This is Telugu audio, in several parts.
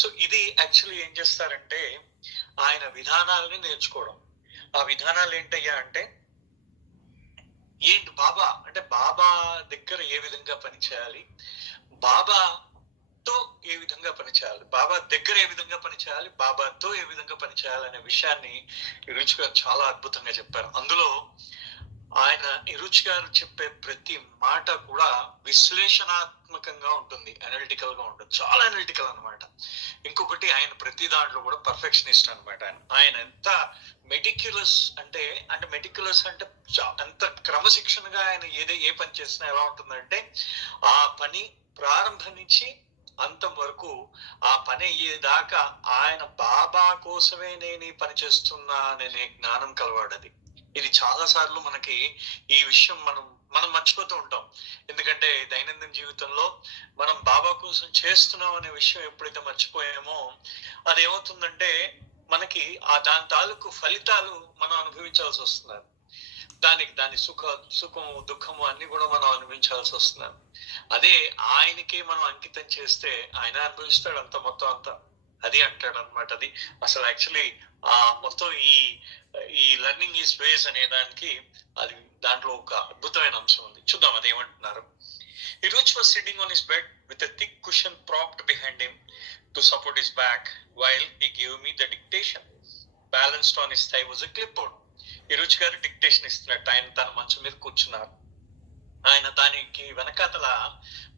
సో ఇది యాక్చువల్లీ ఏం చేస్తారంటే ఆయన విధానాలని నేర్చుకోవడం. ఆ విధానాలు ఏంటయ్యా అంటే ఏంటి బాబా అంటే బాబా దగ్గర ఏ విధంగా పనిచేయాలి, బాబాతో ఏ విధంగా పనిచేయాలి, బాబా దగ్గర ఏ విధంగా పనిచేయాలి, బాబాతో ఏ విధంగా పనిచేయాలి అనే విషయాన్ని రుచి గారు చాలా అద్భుతంగా చెప్పారు. అందులో ఆయన రుచి గారు చెప్పే ప్రతి మాట కూడా విశ్లేషణాత్మకంగా ఉంటుంది, అనలిటికల్ గా ఉంటుంది, చాలా అనలిటికల్ అనమాట. ఇంకొకటి ఆయన ప్రతి దాంట్లో కూడా పర్ఫెక్షనిస్ట్ అనమాట. ఆయన ఎంత మెటిక్యులస్ అంటే మెటిక్యులస్ అంటే ఎంత క్రమశిక్షణగా ఆయన ఏ పని చేసినా ఎలా ఉంటుందంటే ఆ పని ప్రారంభం నుంచి అంతం వరకు ఆ పని అయ్యేదాకా ఆయన బాబా కోసమే నేను ఈ పని చేస్తున్నా అనే జ్ఞానం కలవాడది. ఇది చాలా సార్లు మనకి ఈ విషయం మనం మర్చిపోతూ ఉంటాం. ఎందుకంటే దైనందిన జీవితంలో మనం బాబా కోసం చేస్తున్నాం అనే విషయం ఎప్పుడైతే మర్చిపోయామో అదేమవుతుందంటే మనకి దాని తాలూకు ఫలితాలు మనం అనుభవించాల్సి వస్తున్నారు. దాని సుఖము దుఃఖము అన్ని కూడా మనం అనుభవించాల్సి వస్తున్నారు. అదే ఆయనకే మనం అంకితం చేస్తే ఆయన అనుభవిస్తాడు అంత మొత్తం అంతా. అది అంటాడు అనమాట. అది అసలు యాక్చువల్లీ మొత్తం ఈ లెర్నింగ్ ఈజ్ వేస్ అనే దానికి అది దాంట్లో ఒక అద్భుతమైన అంశం ఉంది. చూద్దాం అదేమంటున్నారు. Hiruch was sitting on his bed with a thick cushion propped behind him to support his back while he gave me the dictation. Balanced on his thigh was a clipboard. Hiruch గారు డిక్టేషన్ ఇస్తున్నట్టు ఆయన తన మంచం మీద కూర్చున్నారు. ఆయన దానికి వెనకాతల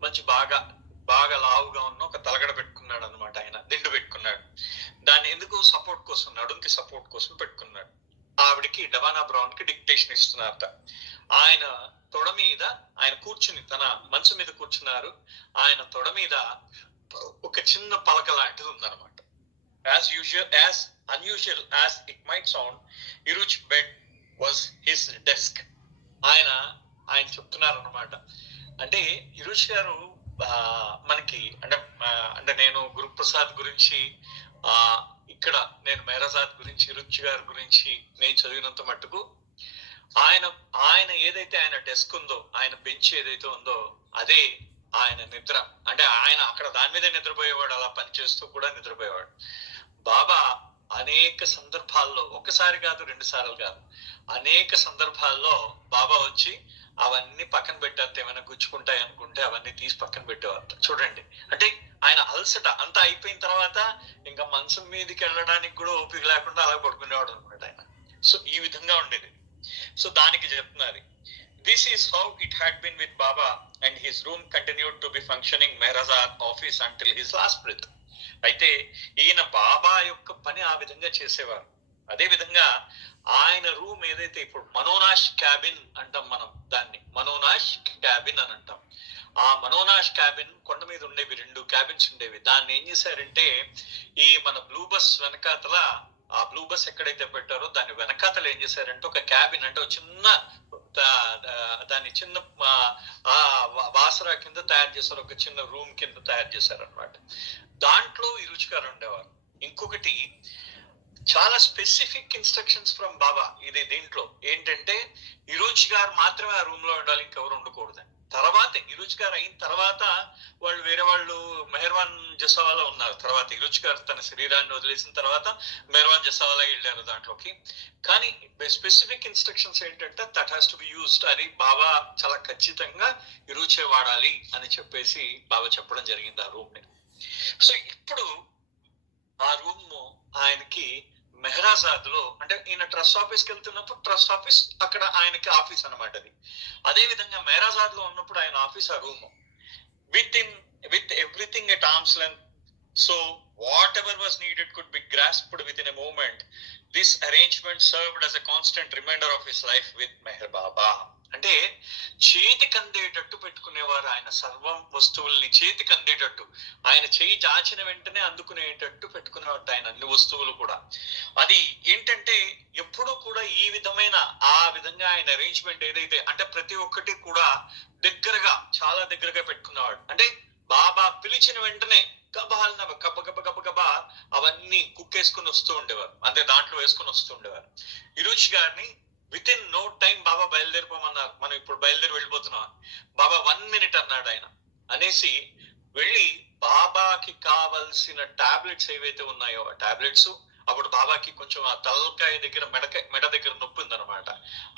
మంచి బాగా లావుగా ఉన్న ఒక తలగడ పెట్టుకున్నాడు అనమాట. ఆయన దిండు పెట్టుకున్నాడు. దాన్ని ఎందుకు సపోర్ట్ కోసం, నడుంకి సపోర్ట్ కోసం పెట్టుకున్నాడు. ఆవిడికి డవానా బ్రౌన్ కి డిక్టేషన్ ఇస్తున్నారట. ఆయన తొడ మీద ఆయన కూర్చుని తన మంచం మీద కూర్చున్నారు. ఆయన తొడ మీద ఒక చిన్న పలక లాంటిది ఉందన్నమాట. As unusual as it might sound, Hiruch bed was his desk. ఆయన చెప్తున్నారు అనమాట. అంటే Hiruch గారు మనకి అంటే నేను గురుప్రసాద్ గురించి ఇక్కడ నేను మెహరాజాద్ గురించి Hiruch గారి గురించి నేను చదివినంత మట్టుకు ఆయన ఏదైతే ఆయన డెస్క్ ఉందో, ఆయన బెంచ్ ఏదైతే ఉందో అదే ఆయన నిద్ర. అంటే ఆయన అక్కడ దాని మీదే నిద్రపోయేవాడు, అలా పనిచేస్తూ కూడా నిద్రపోయేవాడు. బాబా అనేక సందర్భాల్లో, ఒకసారి కాదు, 2 సార్లు కాదు, అనేక సందర్భాల్లో బాబా వచ్చి అవన్నీ పక్కన పెట్టారు. ఏమైనా గుచ్చుకుంటాయి అనుకుంటే అవన్నీ తీసి పక్కన పెట్టేవారు. చూడండి, అంటే ఆయన అలసట అంతా అయిపోయిన తర్వాత ఇంకా మంచం మీదకి వెళ్ళడానికి కూడా ఓపిక లేకుండా అలా పడుకునేవాడు అనమాట ఆయన. సో ఈ విధంగా ఉండేది. సో దానికి చెప్తున్నారు, this is how it had been with Baba and his room continued to be functioning మెహరాజాద్ office until his last breath. అయితే ఈయన బాబా యొక్క పని ఆ విధంగా చేసేవారు. అదే విధంగా ఆయన రూమ్ ఏదైతే ఇప్పుడు మనోనాష్ క్యాబిన్ అంటాం, మనం దాన్ని మనోనాష్ క్యాబిన్ అని అంటాం. ఆ మనోనాష్ క్యాబిన్ కొండ మీద ఉండేవి 2 క్యాబిన్స్ ఉండేవి. దాన్ని ఏం చేశారంటే ఈ మన బ్లూ బస్ వెనకాతల, ఆ బ్లూ బస్ ఎక్కడైతే పెట్టారో దాని వెనకాతల ఏం చేశారంటే ఒక క్యాబిన్, అంటే ఒక చిన్న దాన్ని చిన్న వాసరా కింద తయారు చేశారు, ఒక చిన్న రూమ్ కింద తయారు చేశారు అనమాట. దాంట్లో Hiruch గారు ఉండేవారు. ఇంకొకటి చాలా స్పెసిఫిక్ ఇన్స్ట్రక్షన్స్ ఫ్రమ్ బాబా. ఇది దీంట్లో ఏంటంటే Hiruch గారు మాత్రమే ఆ రూమ్ లో ఉండాలి, ఇంకెవరు ఉండకూడదని. తర్వాత Hiruch గారు అయిన తర్వాత వేరే వాళ్ళు మెహర్వాన్ జసావాలా ఉన్నారు. తర్వాత Hiruch గారు తన శరీరాన్ని వదిలేసిన తర్వాత మెహర్వాన్ జసావాలా వెళ్ళారు దాంట్లోకి. కానీ స్పెసిఫిక్ ఇన్స్ట్రక్షన్స్ ఏంటంటే that has to be used. అది బాబా చాలా ఖచ్చితంగా Hiruch వాడాలి అని చెప్పేసి బాబా చెప్పడం జరిగింది ఆ రూమ్ ని. సో ఇప్పుడు ఆ రూమ్ ఆయనకి మెహరాజాద్ లో, అంటే ఈయన ట్రస్ట్ ఆఫీస్ కి వెళ్తున్నప్పుడు ట్రస్ట్ ఆఫీస్ అక్కడ ఆయనకి ఆఫీస్ అనమాట అది. అదే విధంగా మెహరాజాద్ లో ఉన్నప్పుడు ఆయన ఆఫీస్ ఆ room with everything at arm's length, so whatever was needed could be grasped within a moment. This arrangement served as a constant reminder of his life with Meher Baba. అంటే చేతికి అందేటట్టు పెట్టుకునేవారు ఆయన. సర్వం వస్తువుల్ని చేతికి అందేటట్టు, ఆయన చేయి చాచిన వెంటనే అందుకునేటట్టు పెట్టుకునేవాడు ఆయన అన్ని వస్తువులు కూడా. అది ఏంటంటే ఎప్పుడూ కూడా ఈ విధమైన ఆ విధంగా ఆయన అరేంజ్మెంట్ ఏదైతే, అంటే ప్రతి ఒక్కటి కూడా దగ్గరగా, చాలా దగ్గరగా పెట్టుకునేవాడు. అంటే బాబా పిలిచిన వెంటనే గబ అవన్నీ కుక్కేసుకుని వస్తూ ఉండేవారు, అంటే దాంట్లో వేసుకుని వస్తూ ఉండేవారు. Hiruch గారిని విత్ ఇన్ నో టైం బాబా బయలుదేరిపోమన్నారు. మనం ఇప్పుడు బయలుదేరి వెళ్ళిపోతున్నాం. బాబా 1 minute అన్నాడు ఆయన. అనేసి వెళ్ళి బాబాకి కావలసిన టాబ్లెట్స్ ఏవైతే ఉన్నాయో ఆ టాబ్లెట్స్, అప్పుడు బాబాకి కొంచెం ఆ తలకాయ దగ్గర మెడ దగ్గర నొప్పి ఉందన్నమాట.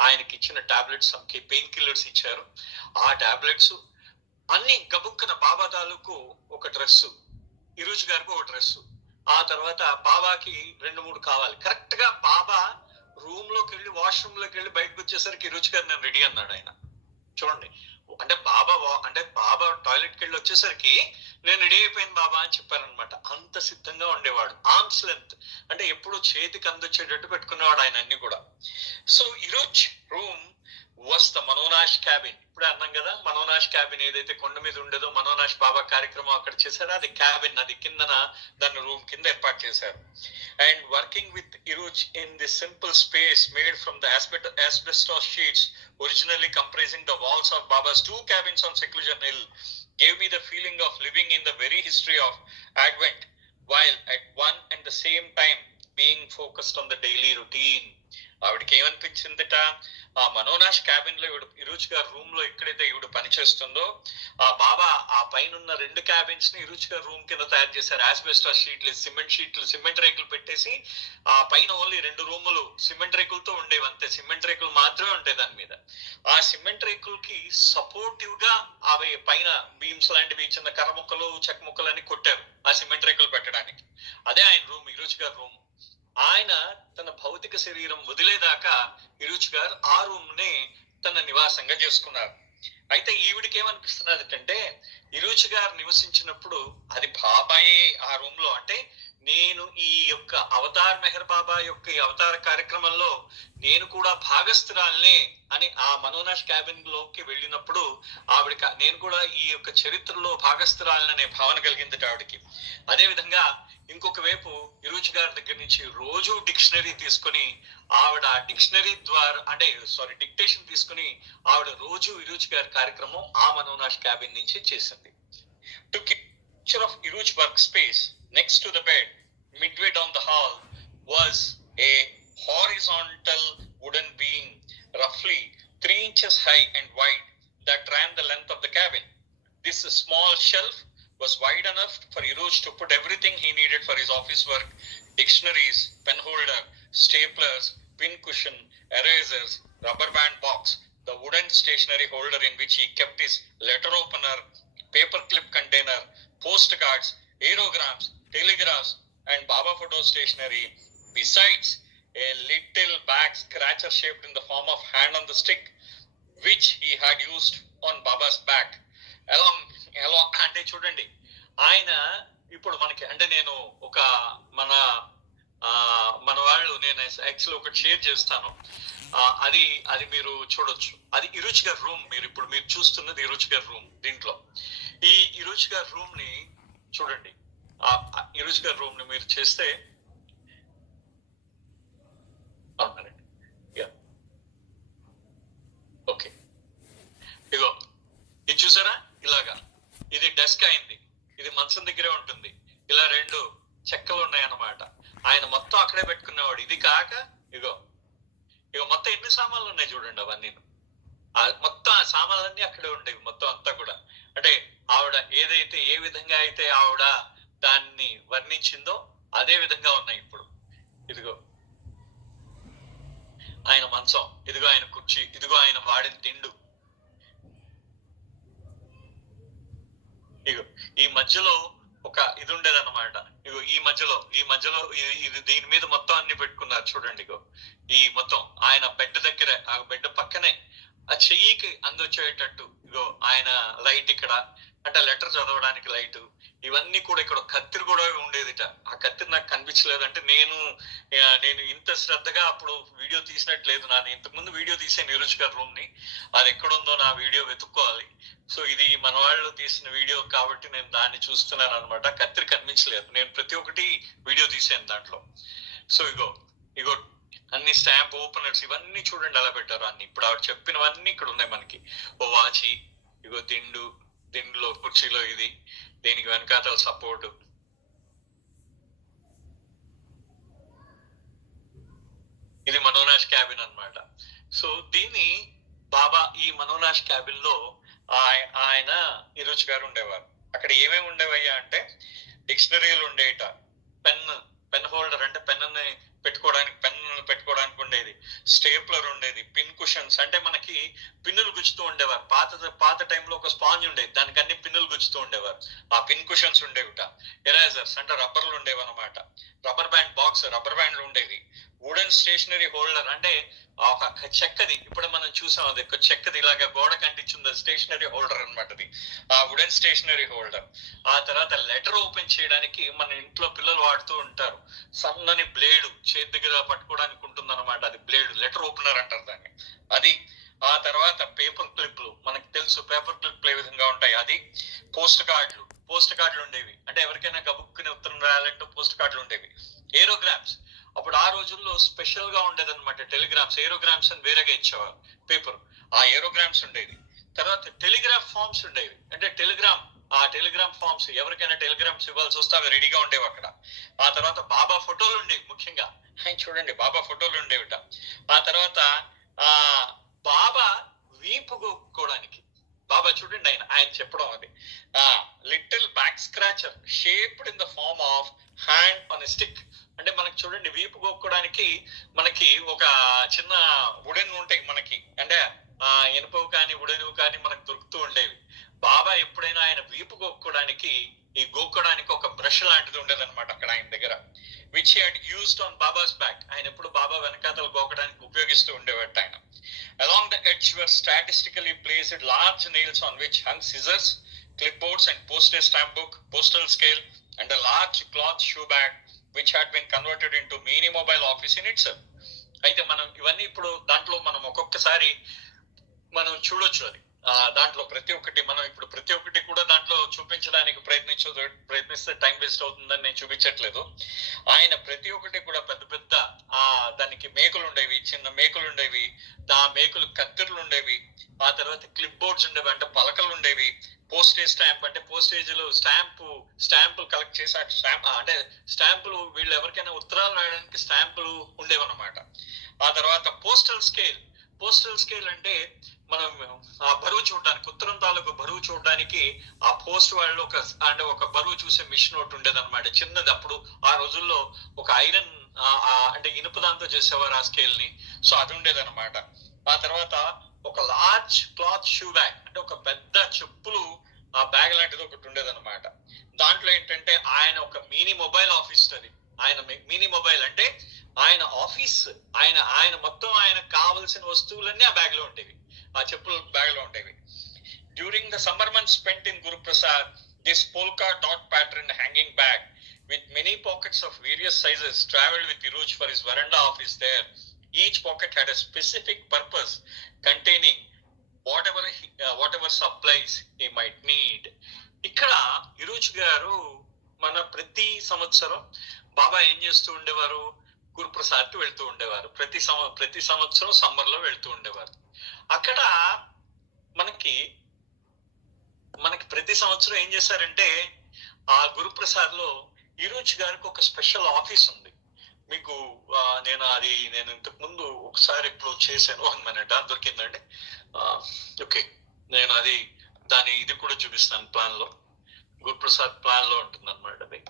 ఆయనకి ఇచ్చిన టాబ్లెట్స్, పెయిన్ కిల్లర్స్ ఇచ్చారు. ఆ టాబ్లెట్స్ అన్ని గబుక్కన బాబా తాలూకు ఒక డ్రెస్, ఇరుజ్ గారికి ఒక డ్రెస్, ఆ తర్వాత బాబాకి 2-3 కావాలి. కరెక్ట్ గా బాబా రూమ్ లోకి వెళ్ళి వాష్రూమ్ లోకి వెళ్ళి బయటకు వచ్చేసరికి ఇరుజ్ గారు నేను రెడీ అన్నాడు ఆయన. చూడండి, అంటే బాబా టాయిలెట్ కి వెళ్ళి వచ్చేసరికి నేను రెడీ అయిపోయింది బాబా అని చెప్పారనమాట. అంత సిద్ధంగా ఉండేవాడు. ఆర్మ్స్ లెంత్ అంటే ఎప్పుడు చేతికి అందొచ్చేటట్టు పెట్టుకునేవాడు ఆయన అన్ని కూడా. సో ఈరోజు రూమ్ వాస్ ద మనోనాష్ క్యాబిన్. ఇప్పుడే అన్నాం కదా, మనోనాష్ క్యాబిన్ ఏదైతే కొండ మీద ఉండేదో మనోనాష్ బాబా కార్యక్రమం అక్కడ చేశారో అది క్యాబిన్, అది కిందన దాన్ని రూమ్ కింద ఏర్పాటు చేశారు. And working with Eruch in the simple space made from the asbestos sheets originally comprising the walls of Baba's 2 cabins on Seclusion Hill gave me the feeling of living in the very history of Advent, while at one and the same time being focused on the daily routine. ఆవిడకి ఏమనిపించిందిట, ఆ మనోనాష్ క్యాబిన్ లో ఇరుజ్ గారు రూమ్ లో ఎక్కడైతే ఈవిడ పనిచేస్తుందో ఆ బాబా ఆ పైన ఉన్న 2 క్యాబిన్స్ ని ఇరుజ్ గారు రూమ్ కింద తయారు చేశారు. ఆస్బెస్టాస్ షీట్లు, సిమెంట్ రేకులు పెట్టేసి ఆ పైన ఓన్లీ 2 రూములు సిమెంట్ రేకులతో ఉండేవి, అంతే. సిమెంట్ రేకులు మాత్రమే ఉంటాయి దాని మీద. ఆ సిమెంట్ రేకులకి సపోర్టివ్ గా అవి పైన బీమ్స్ లాంటివి, చిన్న కర్ర ముక్కలు, చెక్క ముక్కలు అని కొట్టారు ఆ సిమెంట్ రేకులు పెట్టడానికి. అదే ఆయన రూమ్, ఇరుజ్ గారు రూమ్. ఆయన తన భౌతిక శరీరం వదిలేదాకా ఇరుజ్ గారు ఆ రూమ్ నే తన నివాసంగా చేసుకున్నారు. అయితే ఈవిడికి ఏమనిపిస్తున్నదంటే, ఇరుజ్ గారు నివసించినప్పుడు అది బాబాయే ఆ రూమ్ లో, అంటే నేను ఈ యొక్క అవతార్ మెహర్ బాబా యొక్క ఈ అవతార కార్యక్రమంలో నేను కూడా భాగస్థురాలనే అని ఆ మనోనాష్ క్యాబిన్ లోకి వెళ్ళినప్పుడు నేను కూడా ఈ యొక్క చరిత్రలో భాగస్థురాలనే భావన కలిగింది ఆవిడకి. అదే విధంగా ఇంకొక వైపు ఇరుజ్ గారి దగ్గర నుంచి రోజు డిక్షనరీ తీసుకుని ఆవిడ డిక్షనరీ ద్వారా డిక్టేషన్ తీసుకుని ఆవిడ రోజు ఇరుజ్ గారి కార్యక్రమం ఆ మనోనాష్ క్యాబిన్ నుంచి చేసింది. To give picture of Eruch work space, next to the bed, midway down the hall, was a horizontal wooden beam, roughly 3 inches high and wide, that ran the length of the cabin. This small shelf was wide enough for Iruj to put everything he needed for his office work: dictionaries, pen holder, staplers, pin cushion, erasers, rubber band box, the wooden stationery holder in which he kept his letter opener, paper clip container, postcards, aerograms, telegraphs, and Baba photo stationery, besides a little bag scratcher shaped in the form of hand on the stick, which he had used on Baba's back. along అంటే చూడండి, ఆయన ఇప్పుడు మనకి నేను ఒక మన వాళ్ళు నేను యాక్చువల్ ఒకటి షేర్ చేస్తాను, అది మీరు చూడొచ్చు. అది ఇరుజ్ గారి రూమ్. మీరు చూస్తున్నది ఇరుజ్ గారి రూమ్. దీంట్లో ఈ ఇరుజ్ గారి రూమ్ ని చూడండి. ఆ ఇరుజ్ గారి రూమ్ ని మీరు చేస్తే ఓకే, ఇగో ఇది చూసారా, ఇలాగా ఇది డెస్క్ అయింది, ఇది మంచం దగ్గరే ఉంటుంది. ఇలా 2 చెక్కలు ఉన్నాయన్నమాట. ఆయన మొత్తం అక్కడే పెట్టుకునేవాడు. ఇది కాక ఇగో మొత్తం ఎన్ని సామాన్లు ఉన్నాయి చూడండి. అవన్నీ మొత్తం ఆ సామాన్లన్నీ అక్కడే ఉండేవి మొత్తం అంతా కూడా. అంటే ఆవిడ ఏ విధంగా అయితే ఆవిడ దాన్ని వర్ణించిందో అదే విధంగా ఉన్నాయి ఇప్పుడు. ఇదిగో ఆయన మంచం, ఇదిగో ఆయన కుర్చీ, ఇదిగో ఆయన వాడిన దిండు. ఇగో ఈ మధ్యలో ఒక ఇది ఉండేదన్నమాట. ఇగో ఈ మధ్యలో ఇది దీని మీద మొత్తం అన్ని పెట్టుకున్నారు చూడండి. ఇగో ఈ మొత్తం ఆయన బెడ్ దగ్గర, ఆ బెడ్ పక్కనే ఆ చెయ్యికి అందొచ్చేటట్టు ఇగో ఆయన లైట్ ఇక్కడ, అంటే లెటర్ చదవడానికి లైట్. ఇవన్నీ కూడా ఇక్కడ కత్తిరి కూడా ఉండేదిట. ఆ కత్తిరి నాకు కనిపించలేదు. అంటే నేను ఇంత శ్రద్ధగా అప్పుడు వీడియో తీసినట్లేదు. నేను ఇంతకు ముందు వీడియో తీసాను ఇరుజ్ గారి రూమ్ ని, అది ఎక్కడుందో నా వీడియో వెతుక్కోవాలి. సో ఇది మన వాళ్ళు తీసిన వీడియో కాబట్టి నేను దాన్ని చూస్తున్నాను అనమాట. కత్తిరి కనిపించలేదు. నేను ప్రతి ఒక్కటి వీడియో తీసాను దాంట్లో. సో ఇగో అన్ని స్టాంప్ ఓపెనర్స్ ఇవన్నీ చూడండి అలా పెట్టారు అన్ని. ఇప్పుడు ఆవిడ చెప్పినవన్నీ ఇక్కడ ఉన్నాయి మనకి. ఓ వాచి, ఇగో దిండులో కుర్చీలో ఇది, దీనికి వెనకాతల సపోర్ట్, ఇది మనోనాష్ క్యాబిన్ అన్నమాట. సో దీన్ని బాబా ఈ మనోనాష్ క్యాబిన్ లో ఆయన ఇరుజ్ గారు ఉండేవారు. అక్కడ ఏమేమి ఉండేవయ్యా అంటే డిక్షనరీలు ఉండేట, పెన్ హోల్డర్ అంటే పెన్నులు పెట్టుకోవడానికి ఉండేది, స్టేప్లర్ ఉండేది, పిన్ కుషన్స్ అంటే మనకి పిన్నులు గుచ్చుతూ ఉండేవారు. పాత టైంలో ఒక స్పాంజ్ ఉండేది, దానికి అన్ని పిన్నులు గుచ్చుతూ ఉండేవారు, ఆ పిన్ కుషన్స్ ఉండేవిట. ఎరేజర్స్ అంటే రబ్బర్లు ఉండేవి అనమాట, రబ్బర్ బ్యాండ్లు ఉండేవి. వుడెన్ స్టేషనరీ హోల్డర్ అంటే ఒక చెక్కది, ఇప్పుడు మనం చూసాం, అది ఒక చెక్కది ఇలాగా గోడ కంటించింది, స్టేషనరీ హోల్డర్ అనమాట అది, ఆ వుడెన్ స్టేషనరీ హోల్డర్. ఆ తర్వాత లెటర్ ఓపెన్ చేయడానికి మన ఇంట్లో పిల్లలు వాడుతూ ఉంటారు, సన్నని బ్లేడ్ చేతి దగ్గర పట్టుకోవడానికి ఉంటుంది అనమాట, అది బ్లేడ్, లెటర్ ఓపెనర్ అంటారు దాన్ని, అది. ఆ తర్వాత పేపర్ క్లిప్లు, మనకి తెలుసు పేపర్ క్లిప్లు ఏ విధంగా ఉంటాయి, అది. పోస్ట్ కార్డులు ఉండేవి, అంటే ఎవరికైనా కబుక్కుని ఉత్తరం రాయాలంటే పోస్ట్ కార్డులు ఉండేవి. ఏరోగ్రామ్స్, అప్పుడు ఆ రోజుల్లో స్పెషల్ గా ఉండేది అనమాట టెలిగ్రామ్స్. ఏరోగ్రామ్స్ అని వేరేగా ఇచ్చేవారు పేపర్, ఆ ఏరోగ్రామ్స్ ఉండేది. తర్వాత టెలిగ్రాఫ్ ఫార్మ్స్ ఉండేవి, అంటే టెలిగ్రామ్ ఫార్మ్స్, ఎవరికైనా టెలిగ్రామ్స్ ఇవ్వాల్సి వస్తే అవి రెడీగా ఉండేవి అక్కడ. ఆ తర్వాత బాబా ఫోటోలు ఉండేవి, ముఖ్యంగా చూడండి బాబా ఫోటోలు ఉండేవిట. ఆ తర్వాత ఆ బాబా వీపు గోక్కోవడానికి, బాబా చూడండి ఆయన చెప్పడం అది, little back scratcher shaped in the form of hand on a stick. అంటే మనకి చూడండి వీపు గోక్కోవడానికి మనకి ఒక చిన్న వుడెన్ ఉంటాయి మనకి, అంటే ఇనుపవు కానీ వుడెనువు కానీ మనకు దొరుకుతూ ఉండేవి. బాబా ఎప్పుడైనా ఆయన వీపు గోక్కోవడానికి ఒక బ్రష్ లాంటిది ఉండేది అనమాట అక్కడ ఆయన దగ్గర, which he had used on Baba's back. ఆయన ఎప్పుడు బాబా వెనకాతలు గోకడానికి ఉపయోగిస్తూ ఉండేవాట ఆయన. Along the edge were statistically placed large nails on which hung scissors, clipboards and postage stamp book, postal scale and a large cloth shoe bag which had been converted into mini mobile office in itself. అయితే మనం ఇవన్నీ ఇప్పుడు దాంట్లో మనం ఒక్కొక్కసారి మనం చూడొచ్చు, అది దాంట్లో ప్రతి ఒక్కటి కూడా దాంట్లో చూపించడానికి ప్రయత్నిస్తే టైం వేస్ట్ అవుతుందని నేను చూపించట్లేదు. ఆయన ప్రతి ఒక్కటి కూడా పెద్ద పెద్ద దానికి మేకులు ఉండేవి, చిన్న మేకులు ఉండేవి, ఆ మేకులు కత్తెరలు ఉండేవి. ఆ తర్వాత క్లిప్ బోర్డ్స్ ఉండేవి, అంటే పలకలు ఉండేవి. పోస్టేజ్ స్టాంప్ అంటే పోస్టేజ్లు స్టాంపులు కలెక్ట్ చేసి అంటే స్టాంపులు, వీళ్ళు ఎవరికైనా ఉత్తరాలు రాయడానికి స్టాంపులు ఉండేవన్నమాట. ఆ తర్వాత పోస్టల్ స్కేల్ అంటే మనం ఆ బరువు చూడడానికి, ఉత్తరం తాలూకు బరువు చూడడానికి ఆ పోస్ట్ వాళ్ళు ఒక బరువు చూసే మిషన్ ఒకటి ఉండేది అనమాట, చిన్నది. అప్పుడు ఆ రోజుల్లో ఒక ఐరన్ అంటే ఇనుప దాంతో చేసేవారు ఆ స్కేల్ ని, సో అది ఉండేది అనమాట. ఆ తర్వాత ఒక లార్జ్ క్లాత్ షూ బ్యాగ్, అంటే ఒక పెద్ద చెప్పులు ఆ బ్యాగ్ లాంటిది ఒకటి ఉండేది అనమాట. దాంట్లో ఏంటంటే ఆయన ఒక మినీ మొబైల్ ఆఫీస్, అది ఆయన మినీ మొబైల్ అంటే ఆయన ఆఫీస్, ఆయన మొత్తం ఆయనకు కావలసిన వస్తువులన్నీ ఆ బ్యాగ్ లో ఉండేవి, ఆ చెప్పుల బ్యాగ్ లో ఉండేవి. During the summer month spent in Guruprasad, this polka dot pattern hanging bag with many pockets of various sizes traveled with Iruj for his veranda office there. Each pocket had a specific purpose containing whatever supplies he might need. ఇక్కడ ఇరుజ్ గారు మన ప్రతి సంవత్సరం బాబా ఏం చేస్తూ ఉండేవారు, గురుప్రసాద్కి వెళ్తూ ఉండేవారు. ప్రతి సంవత్సరం సమ్మర్ లో వెళ్తూ ఉండేవారు. అక్కడ మనకి ప్రతి సంవత్సరం ఏం చేశారంటే ఆ గురుప్రసాద్ లో ఇరుజ్ గారికి ఒక స్పెషల్ ఆఫీస్ ఉంది. మీకు నేను ఇంతకు ముందు ఒకసారి ఇప్పుడు చేశాను, 1 minute దొరికిందండి. ఓకే, నేను ఇది కూడా చూపిస్తాను ప్లాన్ లో, గురుప్రసాద్ ప్లాన్ లో ఉంటుంది అనమాట అది.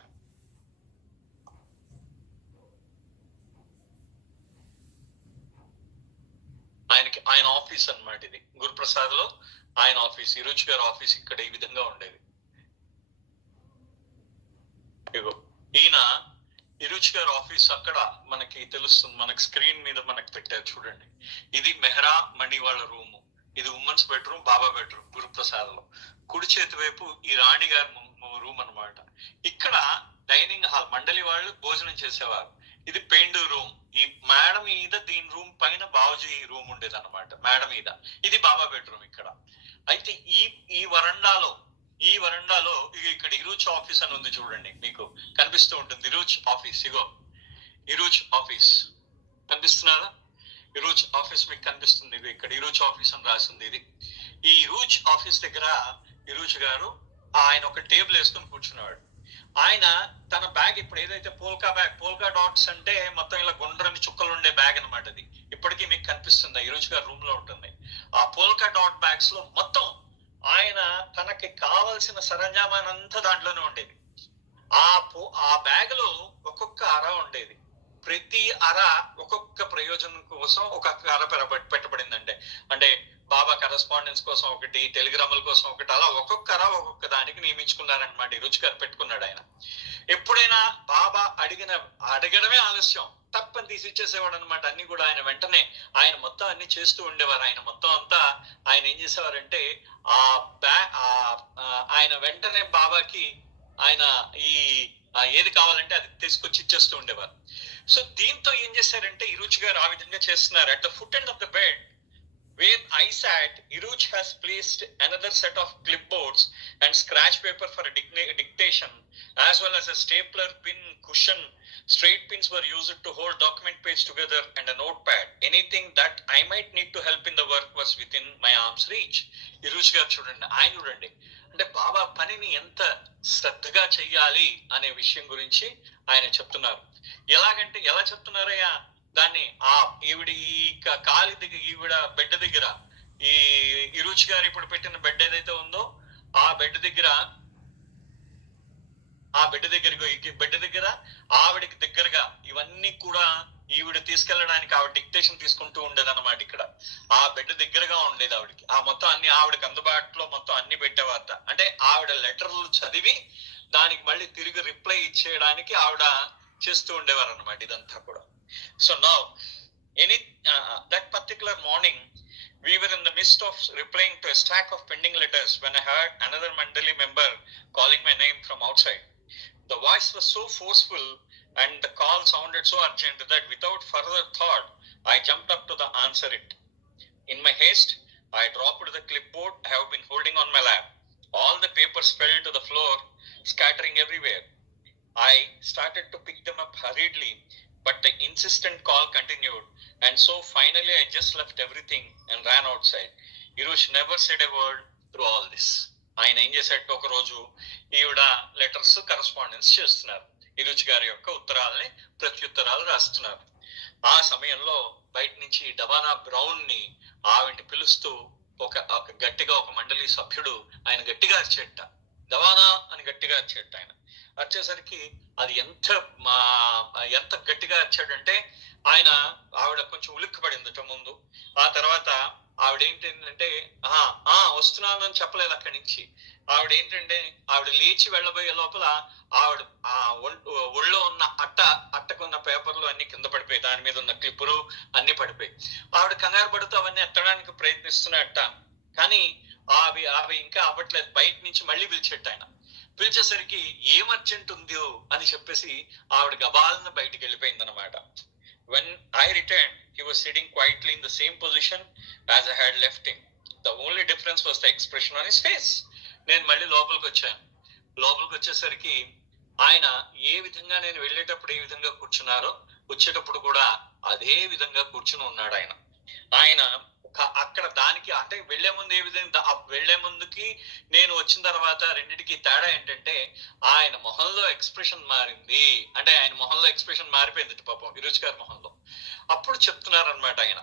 ఆయన ఆఫీస్ అన్నమాట ఇది, గురుప్రసాద్ లో ఆయన ఆఫీస్, ఇరుజ్ గారి ఆఫీస్ ఇక్కడ ఈ విధంగా ఉండేది. ఈయన ఇరుజ్ గారి ఆఫీస్ అక్కడ మనకి తెలుస్తుంది, మనకి స్క్రీన్ మీద మనకి పెట్టారు చూడండి. ఇది మెహ్రా మణి వాళ్ళ రూము, ఇది ఉమెన్స్ బెడ్రూమ్, బాబా బెడ్రూమ్ గురుప్రసాద్ లో. కుడి చేతి వైపు ఈ రాణి గారి రూమ్ అనమాట. ఇక్కడ డైనింగ్ హాల్, మండలి వాళ్ళు భోజనం చేసేవారు. ఇది పెయిండ్ రూమ్, ఈ మేడ మీద దీని రూమ్ పైన బావజీ రూమ్ ఉండేది అనమాట, మేడ మీద. ఇది బాబా బెడ్రూమ్ ఇక్కడ. అయితే ఈ వరండాలో ఇక్కడ ఇరుజ్ ఆఫీస్ అని ఉంది చూడండి, మీకు కనిపిస్తూ ఉంటుంది ఇరుజ్ ఆఫీస్. ఇరుజ్ ఆఫీస్ కనిపిస్తున్నారా? ఇరుజ్ ఆఫీస్ మీకు కనిపిస్తుంది, ఇక్కడ ఇరుజ్ ఆఫీస్ అని రాసింది. ఈ ఇరుజ్ ఆఫీస్ దగ్గర ఇరుజ్ గారు ఆయన ఒక టేబుల్ వేసుకొని కూర్చునేవాడు. ఆయన తన బ్యాగ్, ఇప్పుడు ఏదైతే పోల్కా డాట్స్ అంటే మొత్తం ఇలా గుండ్రని చుక్కలు ఉండే బ్యాగ్ అనమాట, అది ఇప్పటికీ మీకు కనిపిస్తుంది, ఇరుజ్ గారు రూమ్ లో ఉంటుంది. ఆ పోల్కా డాట్ బ్యాగ్స్ లో మొత్తం ఆయన తనకి కావలసిన సరంజామానంతా దాంట్లోనే ఉండేది. ఆ బ్యాగ్ లో ఒక్కొక్క అర ఉండేది. ప్రతి అర ఒక్కొక్క ప్రయోజనం కోసం ఒక్కొక్క అర పెట్టబడిందంటే, అంటే బాబా కరెస్పాండెన్స్ కోసం ఒకటి, టెలిగ్రాముల కోసం ఒకటి, అలా ఒక్కొక్క అర ఒక్కొక్క దానికి నియమించుకున్నారనమాట. ఈ రుచి గారు పెట్టుకున్నాడు ఆయన. ఎప్పుడైనా బాబా అడగడమే ఆలస్యం, తప్పని తీసి ఇచ్చేసేవాడు అనమాట. అన్ని కూడా ఆయన వెంటనే ఆయన మొత్తం అన్ని చేస్తూ ఉండేవారు. ఆయన మొత్తం అంతా ఆయన ఏం చేసేవారంటే ఆయన వెంటనే బాబాకి ఆయన ఏది కావాలంటే అది తీసుకొచ్చి ఇచ్చేస్తూ ఉండేవారు. సో దీంతో ఏం చేశారంటే ఇరుచ్ గారు ఆ విధంగా చేస్తున్నారు. At the foot end of the bed where I sat, Iruch has placed another set of clipboards and scratch paper for a dictation, as well as a stapler pin cushion. Straight pins were used to hold document page together and a notepad. Anything that I might need to help in the work was within my arm's reach. Iruch garu chudandi, ఆయన చూడండి, అంటే బాబా పనిని ఎంత శ్రద్ధగా చెయ్యాలి అనే విషయం గురించి ఆయన చెప్తున్నారు. ఎలాగంటే ఎలా చెప్తున్నారయ్యా దాన్ని, ఈవిడ కాలి దగ్గర, ఈవిడ బెడ్ దగ్గర, ఈ ఇరుచ్ గారు ఇప్పుడు పెట్టిన బెడ్ ఏదైతే ఉందో ఆ బెడ్ దగ్గర ఆవిడకి దగ్గరగా ఇవన్నీ కూడా ఈవిడ తీసుకెళ్ళడానికి ఆవిడ డిక్టేషన్ తీసుకుంటూ ఉండేది అనమాట. ఇక్కడ ఆ బెడ్ దగ్గరగా ఉండేది ఆవిడకి. ఆ మొత్తం అన్ని ఆవిడకి అందుబాటులో మొత్తం అన్ని పెట్టేవారట. అంటే ఆవిడ లెటర్లు చదివి దానికి మళ్ళీ తిరిగి రిప్లై ఇచ్చేయడానికి ఆవిడ చేస్తూ ఉండేవారు అనమాట ఇదంతా కూడా. So now, that particular morning, we were in the midst of replying to a stack of pending letters when I heard another Mandali member calling my name from outside. The voice was so forceful and the call sounded so urgent that without further thought, I jumped up to answer it. In my haste, I dropped the clipboard I have been holding on my lap. All the papers fell to the floor, scattering everywhere. I started to pick them up hurriedly, but the insistent call continued, and so finally I just left everything and ran outside. Iruch never said a word through all this. ఆయన ఏం చేసేట్టు ఒక రోజు ఈవిడ లెటర్స్ కరెస్పాండెన్స్ చేస్తున్నారు, ఇరుచ్ గారి యొక్క ఉత్తరాలని ప్రత్యుత్తరాలు రాస్తున్నారు. ఆ సమయంలో బయట నుంచి డబానా బ్రౌన్ ని ఆవిడ్ని పిలుస్తూ ఒక గట్టిగా ఒక మండలి సభ్యుడు ఆయన గట్టిగా అరిచేట, దవానా అని గట్టిగా అరిచేట. ఆయన వచ్చేసరికి అది ఎంత గట్టిగా వచ్చాడంటే ఆవిడ కొంచెం ఉలిక్కిపడిందట ముందు. ఆ తర్వాత ఆవిడ ఏంటంటే వస్తున్నానని చెప్పలేదు. అక్కడి నుంచి ఆవిడ లేచి వెళ్ళబోయే లోపల ఆవిడ ఒళ్ళో ఉన్న అట్టకున్న పేపర్లు అన్ని కింద పడిపోయి, దాని మీద ఉన్న క్లిప్పులు అన్ని పడిపోయి ఆవిడ కంగారు పడుతూ అవన్నీ ఎత్తడానికి ప్రయత్నిస్తున్నట్ట. కానీ అవి ఇంకా అవ్వట్లేదు. బయట నుంచి మళ్ళీ పిలిచేట. పిలిచేసరికి ఏం అర్జెంట్ ఉందో అని చెప్పేసి ఆవిడ గబాలను బయటికి వెళ్ళిపోయింది అనమాట. When I returned, he was sitting quietly in the same position as I had left him. The only difference was the expression on his face. నేను మళ్ళీ లోపలికి వచ్చేసరికి ఆయన ఏ విధంగా నేను వెళ్ళేటప్పుడు ఏ విధంగా కూర్చున్నారో వచ్చేటప్పుడు కూడా అదే విధంగా కూర్చుని ఉన్నాడు ఆయన అక్కడ. దానికి అంటే వెళ్లే ముందు ఏ విధంగా, వెళ్లే ముందుకి నేను వచ్చిన తర్వాత రెండింటికి తేడా ఏంటంటే ఆయన మొహంలో ఎక్స్ప్రెషన్ మారింది. అంటే ఆయన మొహంలో ఎక్స్ప్రెషన్ మారిపోయింది పాపం ఇరుచ్ గారి మొహంలో. అప్పుడు చెప్తున్నారనమాట ఆయన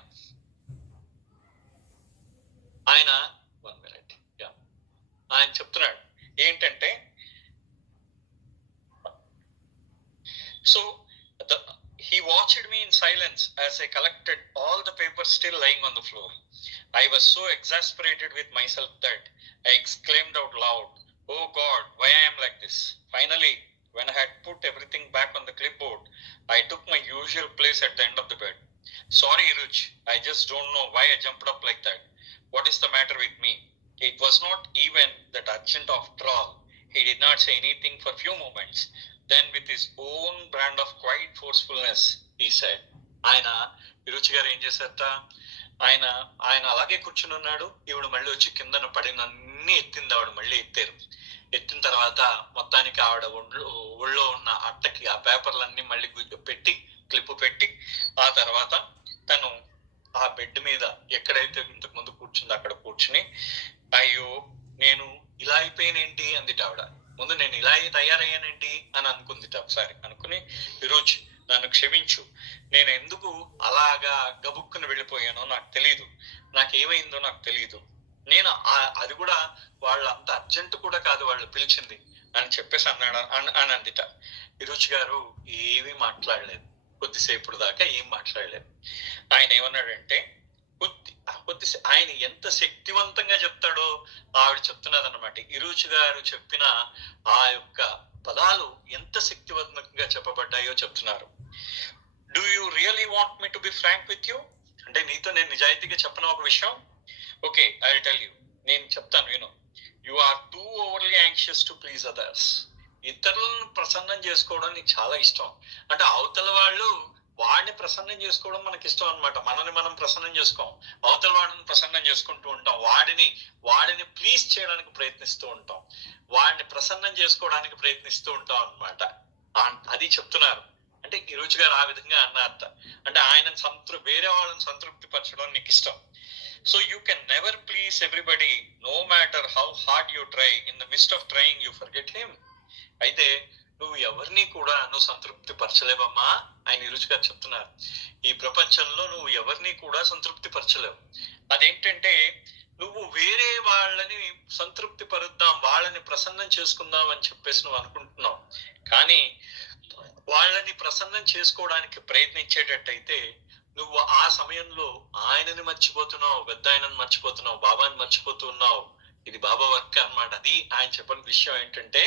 1 minute ఆయన చెప్తున్నాడు ఏంటంటే, so he watched me in silence as I collected all the papers still lying on the floor. I was so exasperated with myself that I exclaimed out loud, "Oh God, why I am like this?" Finally, when I had put everything back on the clipboard, I took my usual place at the end of the bed. "Sorry, Iruch, I just don't know why I jumped up like that. What is the matter with me?" It was not even that urgent after all. He did not say anything for few moments. Then with his own brand of quiet forcefulness, he said, ఆయన ఇరుచ్ గారు ఏం చేశారట, ఆయన అలాగే కూర్చుని ఉన్నాడు. ఈవిడ మళ్ళీ వచ్చి కిందన పడినన్ని ఎత్తింది. ఆవిడ మళ్ళీ ఎత్తిన తర్వాత మొత్తానికి ఆవిడ ఒళ్ళో ఉన్న అట్టకి ఆ పేపర్లన్నీ మళ్ళీ పెట్టి క్లిప్ పెట్టి ఆ తర్వాత తను ఆ బెడ్ మీద ఎక్కడైతే ఇంతకు ముందు కూర్చుందో అక్కడ కూర్చుని, అయ్యో నేను ఇలా అయిపోయానేంటి అందిట ఆవిడ. ముందు నేను ఇలా తయారయ్యానేంటి అని అనుకుంది. ఒకసారి అనుకుని, ఇరుచ్ నన్ను క్షమించు, నేను ఎందుకు అలాగా గబుక్కుని వెళ్ళిపోయానో నాకు తెలీదు, నాకేమైందో నాకు తెలీదు, నేను అది కూడా వాళ్ళు అంత అర్జెంట్ కూడా కాదు వాళ్ళు పిలిచింది అని చెప్పేసి అన్నాడు అని అందిట. ఇరుచి గారు ఏమీ మాట్లాడలేదు, కొద్దిసేపు దాకా ఏం మాట్లాడలేదు. ఆయన ఏమన్నాడంటే ఆయన ఎంత శక్తివంతంగా చెప్తాడో ఆవిడ చెప్తున్నది అనమాట. ఇరుచి గారు చెప్పిన ఆ యొక్క పదాలు ఎంత శక్తివంతంగా చెప్పబడ్డాయో చెప్తున్నారు. Do you really want me to be frank with you? అంటే నీతో నేను నిజాయితీగా చెప్పిన ఒక విషయం. Okay, I will tell you. నేను చెప్తాను విను. You are too overly anxious to please others. ఇతరులను ప్రసన్నం చేసుకోవడం నీకు చాలా ఇష్టం. అంటే అవతల వాళ్ళు వాడిని ప్రసన్నం చేసుకోవడం మనకి ఇష్టం అనమాట. మనని మనం ప్రసన్నం చేసుకోం, అవతల వాడిని ప్రసన్నం చేసుకుంటూ ఉంటాం. వాడిని ప్లీజ్ చేయడానికి ప్రయత్నిస్తూ ఉంటాం, వాడిని ప్రసన్నం చేసుకోవడానికి ప్రయత్నిస్తూ ఉంటాం అనమాట. అది చెప్తున్నారు. అంటే ఇరుచి గారు ఆ విధంగా అన్నారట. అంటే ఆయన వేరే వాళ్ళని సంతృప్తి పరచడం నీకు ఇష్టం. So you can never please everybody, no matter how hard you try. In the midst of trying, you forget him. అయితే నువ్వు ఎవరిని కూడా నువ్వు సంతృప్తి పరచలేవమ్మా ఆయన ఇరుచి గారు చెప్తున్నారు. ఈ ప్రపంచంలో నువ్వు ఎవరిని కూడా సంతృప్తి పరచలేవు. అదేంటంటే నువ్వు వేరే వాళ్ళని సంతృప్తి పరుద్దాం, వాళ్ళని ప్రసన్నం చేసుకుందాం అని చెప్పేసి నువ్వు అనుకుంటున్నావు. కానీ వాళ్ళని ప్రసన్నం చేసుకోవడానికి ప్రయత్నించేటట్టయితే నువ్వు ఆ సమయంలో ఆయనని మర్చిపోతున్నావు, పెద్ద ఆయనని మర్చిపోతున్నావు, బాబాని మర్చిపోతున్నావు. ఇది బాబా వర్క్ అన్నమాట. అది ఆయన చెప్పిన విషయం ఏంటంటే,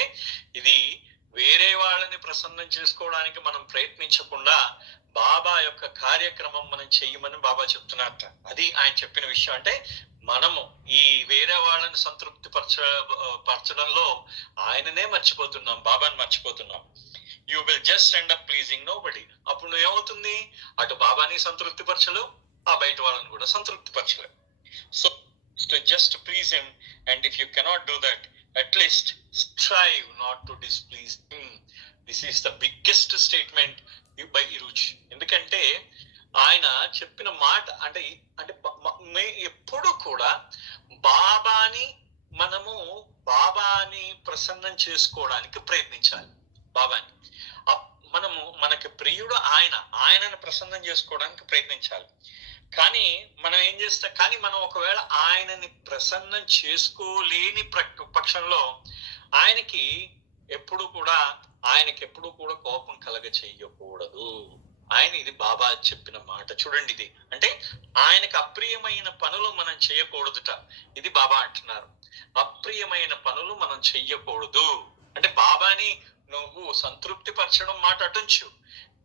ఇది వేరే వాళ్ళని ప్రసన్నం చేసుకోవడానికి మనం ప్రయత్నించకుండా బాబా యొక్క కార్యక్రమం మనం చెయ్యమని బాబా చెప్తున్నారట. అది ఆయన చెప్పిన విషయం. అంటే మనము ఈ వేరే వాళ్ళని సంతృప్తి పరచడంలో ఆయననే మర్చిపోతున్నాం, బాబాని మర్చిపోతున్నాం. You will just end up pleasing nobody. అప్పుడు నువ్వు ఏమవుతుంది, అటు బాబాని సంతృప్తి పరచలేవు, ఆ బయట వాళ్ళని కూడా సంతృప్తి పరచలేవు. So to just please him, and if you cannot do that, at least strive not to displease him. This is the biggest statement by Eruch. ఎందుకంటే ఆయన చెప్పిన మాట అంటే ఎప్పుడు కూడా బాబాని ప్రసన్నం చేసుకోవడానికి ప్రయత్నించాలి. బాబాని మనకి ప్రియుడు ఆయనను ప్రసన్నం చేసుకోవడానికి ప్రయత్నించాలి. కానీ మనం ఏం చేస్తాం, కానీ మనం ఒకవేళ ఆయనని ప్రసన్నం చేసుకోలేని పక్షంలో ఆయనకి ఎప్పుడు కూడా కోపం కలగ చెయ్యకూడదు. ఇది బాబా చెప్పిన మాట. చూడండి, ఇది అంటే ఆయనకు అప్రియమైన పనులు మనం చెయ్యకూడదుట. ఇది బాబా అంటున్నారు, అప్రియమైన పనులు మనం చెయ్యకూడదు. అంటే బాబాని నువ్వు సంతృప్తి పరచడం మాట అటుంచు,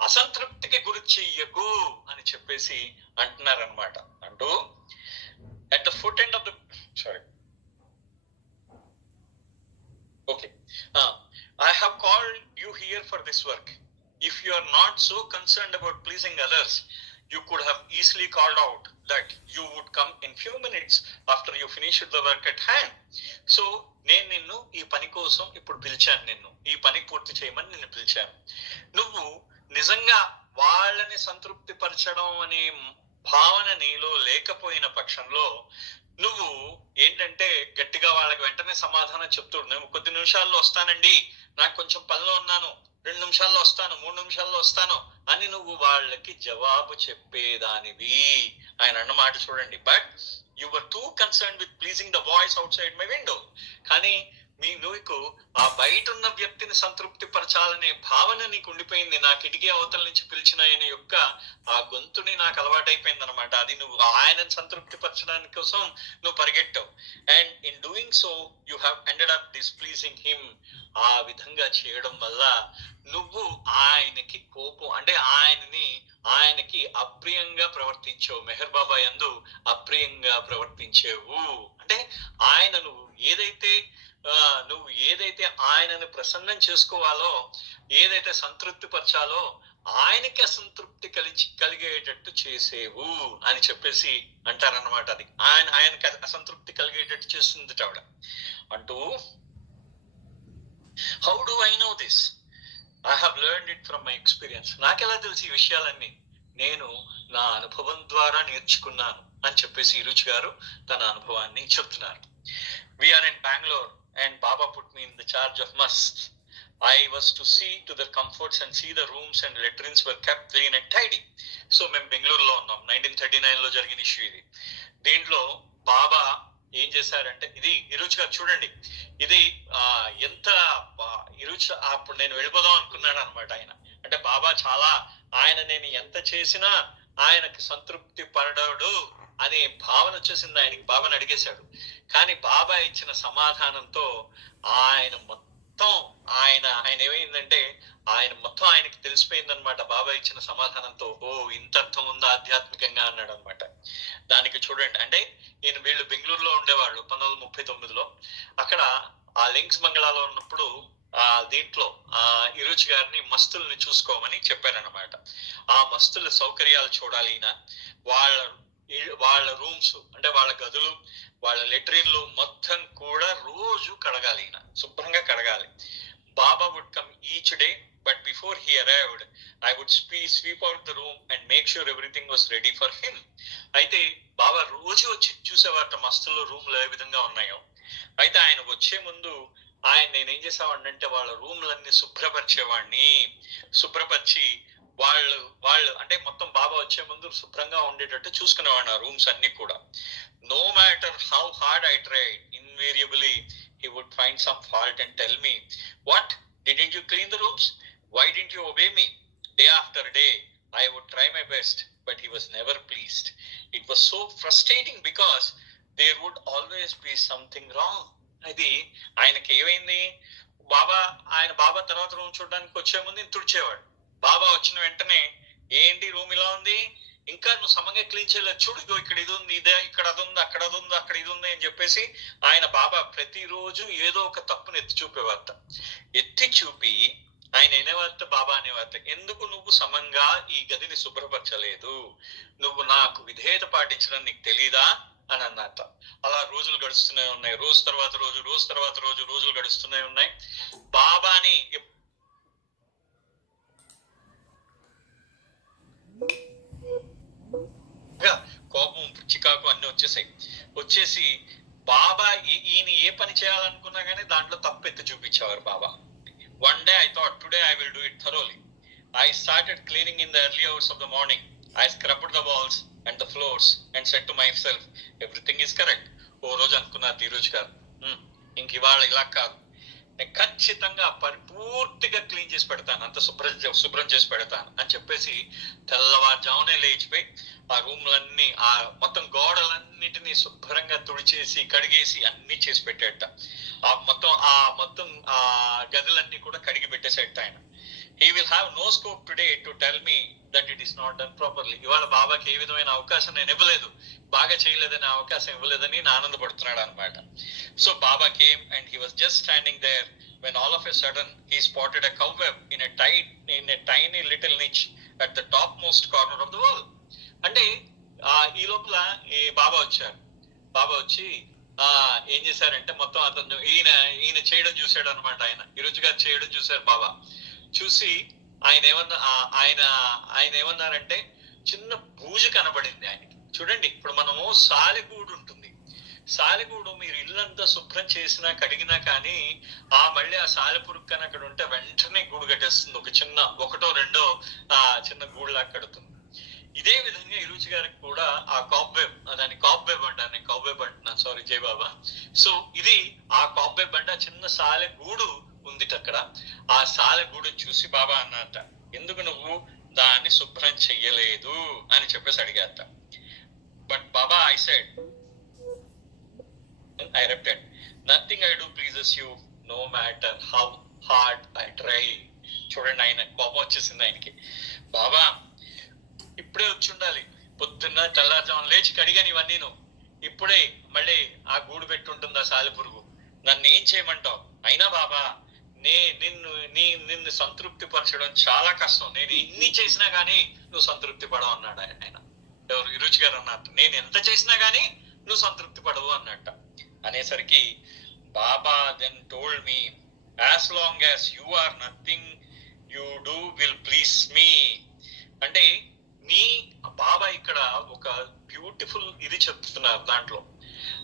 అసంతృప్తికి గురి చెయ్యకు అని చెప్పేసి అంటున్నారనమాట. అంటూ at the foot end of the I have called you here for this work. If you are not so concerned about pleasing others, you could have easily called out that you would come in few minutes after you finished the work at hand. So నేను నిన్ను ఈ పని కోసం ఇప్పుడు పిలిచాను, నిన్ను ఈ పని పూర్తి చేయమని నిన్ను పిలిచాను. నువ్వు నిజంగా వాళ్ళని సంతృప్తి పరచడం అనే భావన నీలో లేకపోయిన పక్షంలో నువ్వు ఏంటంటే గట్టిగా వాళ్ళకి వెంటనే సమాధానం చెప్తుడు. నేను కొద్ది నిమిషాల్లో వస్తానండి, నాకు కొంచెం పనిలో ఉన్నాను, 2 నిమిషాల్లో వస్తాను, 3 నిమిషాల్లో వస్తాను అని నువ్వు వాళ్ళకి జవాబు చెప్పేదానివి. ఆయన అన్నమాట చూడండి. But you were two concerned with pleasing the voice out side my window. కానీ నువ్వు ఆ బయట ఉన్న వ్యక్తిని సంతృప్తి పరచాలనే భావన నీకు ఉండిపోయింది. నా కిటికీ అవతల నుంచి పిలిచిన ఆయన యొక్క ఆ గొంతుని నాకు అలవాటైపోయింది అనమాట. అది నువ్వు ఆయనను సంతృప్తి పరచడానికి కోసం నువ్వు పరిగెట్టావు. And in doing so you have ended up displeasing him. ఆ విధంగా చేయడం వల్ల నువ్వు ఆయనకి కోపం అంటే ఆయనకి అప్రియంగా ప్రవర్తించావు. మెహర్ బాబా యందు అప్రియంగా ప్రవర్తించేవు. అంటే నువ్వు ఏదైతే ఆయనను ప్రసన్నం చేసుకోవాలో, ఏదైతే సంతృప్తి పరచాలో ఆయనకి అసంతృప్తి కలిగేటట్టు చేసేవు అని చెప్పేసి అంటారన్నమాట. అది ఆయనకి అసంతృప్తి కలిగేటట్టు చేస్తుంది ఆవిడ. అంటూ how do I know this? I have learned it from my experience. నాకెలా తెలిసి ఈ విషయాలన్నీ? నేను నా అనుభవం ద్వారా నేర్చుకున్నాను అని చెప్పేసి ఇరుచి గారు తన అనుభవాన్ని చెప్తున్నారు. We are in Bangalore and Baba put me in the charge of mosque. I was to see to the comforts and see the rooms and latrines were kept clean and tidy. So మేము బెంగళూరులో ఉన్నాం. 1939లో జరిగిన ఇష్యూ ఇది. దీంట్లో బాబా ఏం చేశారంటే, ఇది ఇరుచి గారు చూడండి, ఇది ఎంత ఇరుచి అప్పుడు నేను వెళ్ళిపోదాం అనుకున్నాను అనమాట. ఆయన అంటే బాబా చాలా, ఆయన నేను ఎంత చేసినా ఆయనకి సంతృప్తి పడడు అనే భావన వచ్చేసింది ఆయనకి. బాబాని అడిగేశాడు, కానీ బాబా ఇచ్చిన సమాధానంతో ఆయన మొత్తం ఆయన ఏమైందంటే ఆయన మొత్తం ఆయనకి తెలిసిపోయింది అనమాట. బాబా ఇచ్చిన సమాధానంతో, ఓ ఇంత అర్థం ఉందా ఆధ్యాత్మికంగా అన్నాడు అనమాట. దానికి చూడండి, అంటే వీళ్ళు బెంగళూరులో ఉండేవాళ్ళు 1939లో. అక్కడ ఆ లింక్స్ బంగ్లాలో ఉన్నప్పుడు దీంట్లో ఇరుచి గారిని మస్తుల్ని చూసుకోమని చెప్పారనమాట. ఆ మస్తుల సౌకర్యాలు చూడాలి ఈయన, వాళ్ళ రూమ్స్ అంటే వాళ్ళ గదులు, వాళ్ళ లెట్రిన్లు మొత్తం కూడా రోజు కడగాలి, ఈయన శుభ్రంగా కడగాలి. Baba would come each day, but before he arrived I would sweep out the room and make sure everything was ready for him. అయితే బాబా రోజు వచ్చి చూసేవాట మస్తులు రూమ్లు ఏ విధంగా ఉన్నాయో. అయితే ఆయన వచ్చే ముందు నేనేం చేసేవాడినంటే వాళ్ళ రూమ్లన్నీ శుభ్రపరిచి వాళ్ళు అంటే మొత్తం బాబా వచ్చే ముందు శుభ్రంగా ఉండేటట్టు చూసుకునేవాడిని ఆ రూమ్స్ అన్ని కూడా. No matter how hard I tried, invariably he would find some fault and tell me, what, didn't you clean the rooms, why didn't you obey me? Day after day I would try my best, but he was never pleased. It was so frustrating because there would always be something wrong. అది ఆయనకి ఏమైంది, బాబా తర్వాత రూమ్ చూడడానికి వచ్చే ముందు తుడిచేవాడు. బాబా వచ్చిన వెంటనే, ఏంటి రూమ్ ఇలా ఉంది, ఇంకా నువ్వు సమంగా క్లీన్ చేయలేదు, చూడు ఇక్కడ ఇది ఉంది, ఇదే ఇక్కడ అది ఉంది, అక్కడ అది ఉంది, అక్కడ ఇది ఉంది అని చెప్పేసి ఆయన బాబా ప్రతిరోజు ఏదో ఒక తప్పును ఎత్తి చూపి ఆయన అనేవార్త, బాబా అనేవార్త, ఎందుకు నువ్వు సమంగా ఈ గదిని శుభ్రపరచలేదు, నువ్వు నాకు విధేయత పాటించడం నీకు తెలీదా అని అన్నట్ట. అలా రోజులు గడుస్తూనే ఉన్నాయి, రోజు తర్వాత రోజు రోజులు గడుస్తూనే ఉన్నాయి. బాబాని కోపం, చికాకు అన్ని వచ్చేసి బాబా ఈయన ఏ పని చేయాలనుకున్నా కానీ దాంట్లో తప్పు ఎత్తి చూపించేవారు బాబా. One day I thought, today I will do it thoroughly. I started cleaning in the early hours of the morning. I scrubbed the walls and the floors and said to myself, everything is correct. ఓ రోజు అనుకున్నా తీరుజు గారు, ఇంక ఇవాళ ఇలా కాదు, నేను ఖచ్చితంగా పూర్తిగా క్లీన్ చేసి పెడతాను, అంత శుభ్రం చేసి పెడతాను అని చెప్పేసి తెల్లవారుజామునే లేచిపోయి ఆ రూమ్లన్నీ, ఆ మొత్తం గోడలన్నిటినీ శుభ్రంగా తుడిచేసి కడిగేసి అన్ని చేసి పెట్టేట. మొత్తం ఆ గదులన్నీ కూడా కడిగి పెట్టేసేట ఆయన. He will have no scope today to tell me that it is not done properly. ఇవాళ బాబాకి ఏ విధమైన అవకాశం నేను ఇవ్వలేదు, బాగా చేయలేదనే అవకాశం ఇవ్వలేదని ఆనందపడుతున్నాడు అనమాట. So Baba came and he was just standing there when all of a sudden he spotted a cobweb in a tiny little niche at the topmost corner of the wall. అంటే ఈ లోపల బాబా వచ్చి ఏం చేశారంటే మొత్తం అతను ఈయన చేయడం చూశాడు అనమాట. ఈ రోజు గారు చేయడం చూశారు బాబా. చూసి ఆయన ఏమన్నారంటే, చిన్న బూజ కనబడింది ఆయనకి. చూడండి, ఇప్పుడు మనము సాలెగూడు ఉంటుంది, సాలెగూడు మీరు ఇల్లంతా శుభ్రం చేసినా కడిగినా కానీ మళ్ళీ ఆ సాలెపురుగు కానీ అక్కడ ఉంటే వెంటనే గూడు కట్టేస్తుంది, ఒకటో రెండో చిన్న గూడులా కడుతుంది. ఇదే విధంగా ఇరుచి గారికి కూడా ఆ కాబ్వెబ్, దాన్ని కాబ్వెబ్ అంటున్నాను, సారీ జై బాబా. సో ఇది ఆ కాబ్వెబ్ అంటే చిన్న సాలె గూడు ఉంది అక్కడ. ఆ సాలె గూడు చూసి బాబా అన్నట, ఎందుకు నువ్వు దాన్ని శుభ్రం చెయ్యలేదు అని చెప్పేసి అడిగాట. But Baba I said, I repeated, nothing I do pleases you, no matter how hard I try. చూడండి, ఆయన కోపం వచ్చేసింది ఆయనకి. బాబా ఇప్పుడే వచ్చి ఉండాలి, పొద్దున్న తెల్లారుజామున లేచి కడిగాను ఇవన్నీ, ఇప్పుడే మళ్ళీ ఆ గూడు పెట్టి ఉంటుంది ఆ సాలెపురుగు, నన్ను ఏం చేయమంటావు? అయినా బాబా నిన్ను సంతృప్తి పరచడం చాలా కష్టం, నేను ఎన్ని చేసినా గానీ నువ్వు సంతృప్తి పడవు అన్నాడు ఆయన. ఎవరు? ఇరుచి గారు అన్నట్టు, నేను ఎంత చేసినా గానీ నువ్వు సంతృప్తి పడవు అన్నట్ట. అనేసరికి Baba then told me, as long as you are nothing you do will please me. అంటే బాబా ఇక్కడ ఒక బ్యూటిఫుల్ ఇది చెప్తున్నారు దాంట్లో.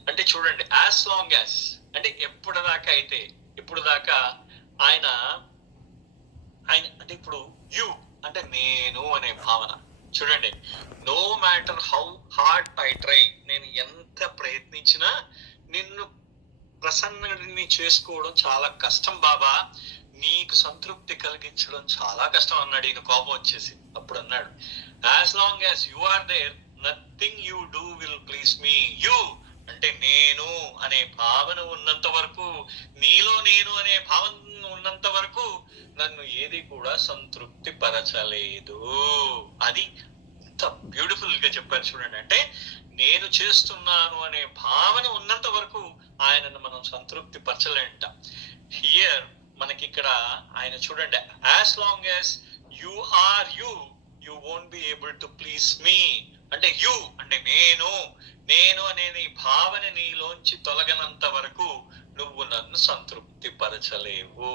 అంటే చూడండి, యాజ్ లాంగ్ యాజ్ అంటే ఇప్పుడు దాకా ఆయన అంటే ఇప్పుడు యు అంటే నేను అనే భావన. చూడండి, no matter how hard I try, నేను ఎంత ప్రయత్నించినా నిన్ను ప్రసన్నుడిని చేసుకోవడం చాలా కష్టం బాబా, నీకు సంతృప్తి కలిగించడం చాలా కష్టం అన్నాడు. ఈయన కోపం వచ్చేసి అప్పుడు అన్నాడు, as long as you are there nothing you do will please me. You అంటే నేను అనే భావన ఉన్నంత వరకు, నీలో నేను అనే భావన ఉన్నంత వరకు నన్ను ఏది కూడా సంతృప్తి పరచలేదు. అది ఎంత బ్యూటిఫుల్ గా చెప్పారు చూడండి. అంటే నేను చేస్తున్నాను అనే భావన ఉన్నంత వరకు ఆయనను మనం సంతృప్తి పరచలేంట. హియర్ మనకి ఇక్కడ ఆయన చూడండి, as long as you are you, you won't be able to please me. అంటే యు అంటే నేను అనే భావన నీలోంచి తొలగనంత వరకు నువ్వు నన్ను సంతృప్తి పరచలేవు.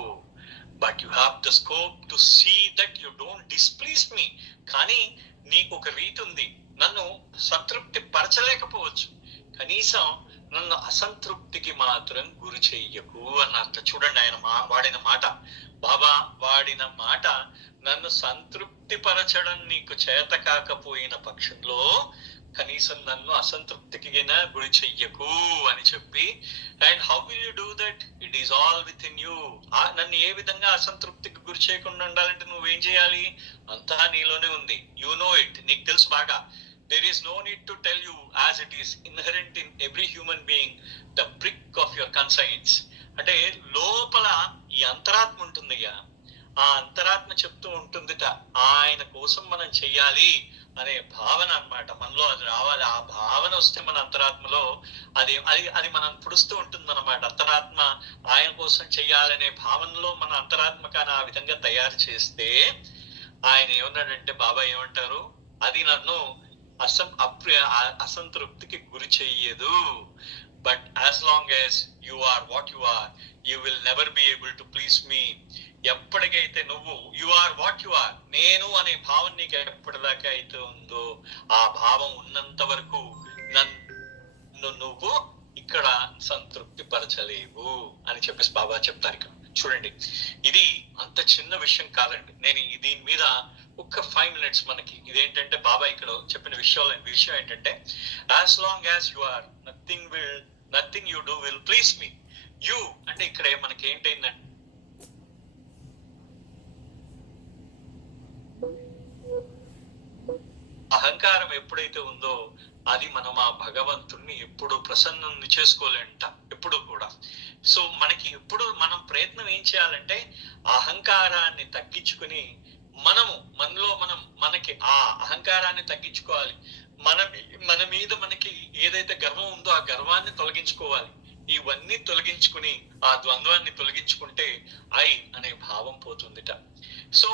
But you have the scope to see that you don't displease me. కానీ నీకు ఒక రీతి ఉంది, నన్ను సంతృప్తి పరచలేకపోవచ్చు, కనీసం నన్ను అసంతృప్తికి మాత్రం గురి చెయ్యకు అన్నట్టు. చూడండి ఆయన వాడిన మాట, బాబా వాడిన మాట, నన్ను సంతృప్తి పరచడం నీకు చేత కాకపోయిన పక్షంలో కనీసం నన్ను అసంతృప్తికి గురి చెయ్యకు అని చెప్పి, and how will you do that, it is all with in you. నన్ను ఏ విధంగా అసంతృప్తికి గురి చేయకుండా ఉండాలంటే నువ్వేం చేయాలి, అంతా నీలోనే ఉంది. యు నో ఇట్, నీకు తెలుసు బాగా. There is no need to tell you, as it is inherent in every human being, the prick of your conscience. అంటే లోపల ఈ అంతరాత్మ ఉంటుందయ్యా, ఆ అంతరాత్మ చెప్తూ ఉంటుందిట ఆయన కోసం మనం చెయ్యాలి అనే భావన అన్నమాట. మనలో అది రావాలి. ఆ భావన వస్తే మన అంతరాత్మలో అది అది అది మనం పుడుస్తూ ఉంటుంది అన్నమాట. అంతరాత్మ ఆయన కోసం చెయ్యాలనే భావనలో మన అంతరాత్మ కానీ ఆ విధంగా తయారు చేస్తే ఆయన ఏమన్నాడంటే, బాబా ఏమంటారు, అది నన్ను అసంతృప్తికి గురి చెయ్యదు. But as long as you are what you are, you will never be able to please me. ఎప్పటికైతే నువ్వు you are what you are, నేను అనే భావం నీకు ఎప్పటిదాకా అయితే ఉందో, ఆ భావం ఉన్నంత వరకు నన్ను నువ్వు ఇక్కడ సంతృప్తి పరచలేవు అని చెప్పేసి బాబా చెప్తారు ఇక్కడ. చూడండి, ఇది అంత చిన్న విషయం కాదండి. నేను దీని మీద ఒక్క 5 minutes మనకి ఇదేంటంటే, బాబా ఇక్కడ చెప్పిన విషయం ఏంటంటే, as long as you are nothing you do will please me. You అంటే ఇక్కడ మనకి ఏంటైందంటే, అహంకారం ఎప్పుడైతే ఉందో అది మనం ఆ భగవంతుణ్ణి ఎప్పుడు ప్రసన్నుని చేసుకోలేంట, ఎప్పుడు కూడా. సో మనకి ఎప్పుడు మనం ప్రయత్నం ఏం చేయాలంటే, అహంకారాన్ని తగ్గించుకుని మనలో మనకి ఆ అహంకారాన్ని తగ్గించుకోవాలి. మన మీద మనకి ఏదైతే గర్వం ఉందో ఆ గర్వాన్ని తొలగించుకోవాలి. ఇవన్నీ తొలగించుకుని ఆ ద్వంద్వాన్ని తొలగించుకుంటే ఐ అనే భావం పోతుందిట. So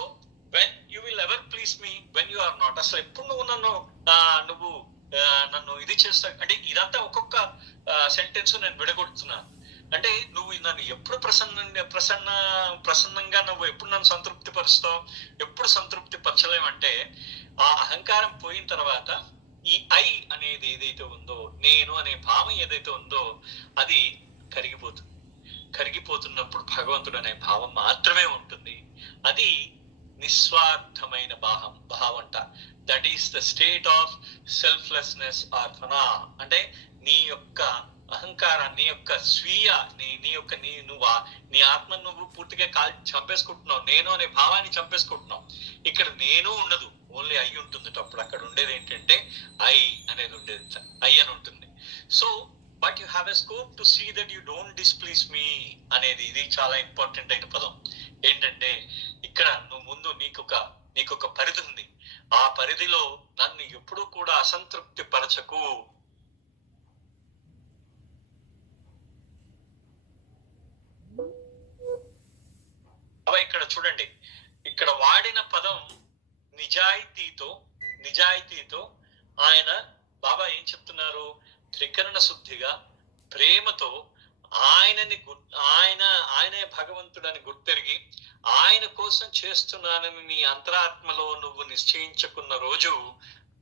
when you will ever please me when you are not. అసలు ఎప్పుడు నువ్వు నన్ను ఇది చేస్తా అంటే, ఇదంతా ఒక్కొక్క సెంటెన్స్ నేను విడగొడుతున్నాను. అంటే నువ్వు నన్ను ఎప్పుడు ప్రసన్నంగా నువ్వు ఎప్పుడు నన్ను సంతృప్తి పరుస్తావు, ఎప్పుడు సంతృప్తి పరచలేమంటే, ఆ అహంకారం పోయిన తర్వాత ఈ ఐ అనేది ఏదైతే ఉందో, నేను అనే భావం ఏదైతే ఉందో అది కరిగిపోతున్నప్పుడు భగవంతుడు అనే భావం మాత్రమే ఉంటుంది. అది నిస్వార్థమైన భావంట. That is the state of selflessness or ఫనా. అంటే నీ యొక్క అహంకారాన్ని, నీ యొక్క స్వీయ నీ ఆత్మను నువ్వు పూర్తిగా చంపేసుకుంటున్నావు. నేను అనే భావాన్ని చంపేసుకుంటున్నావు. ఇక్కడ నేను ఉండదు, ఓన్లీ ఐ ఉంటుంది. అప్పుడు అక్కడ ఉండేది ఏంటంటే ఐ అనేది ఉండేది, ఐ అని ఉంటుంది. So but you have a scope to see that you don't displease me అనేది, ఇది చాలా ఇంపార్టెంట్ అయిన పదం. ఏంటంటే ఇక్కడ నువ్వు ముందు నీకొక పరిధి ఉంది. ఆ పరిధిలో నన్ను ఎప్పుడూ కూడా అసంతృప్తి పరచకు. ఇక్కడ చూడండి, ఇక్కడ వాడిన పదం నిజాయితీతో ఆయన బాబా ఏం చెప్తున్నారు, త్రికరణ శుద్ధిగా ప్రేమతో ఆయనే భగవంతుడని గుర్తెరిగి ఆయన కోసం చేస్తున్నానని నీ అంతరాత్మలో నువ్వు నిశ్చయించుకున్న రోజు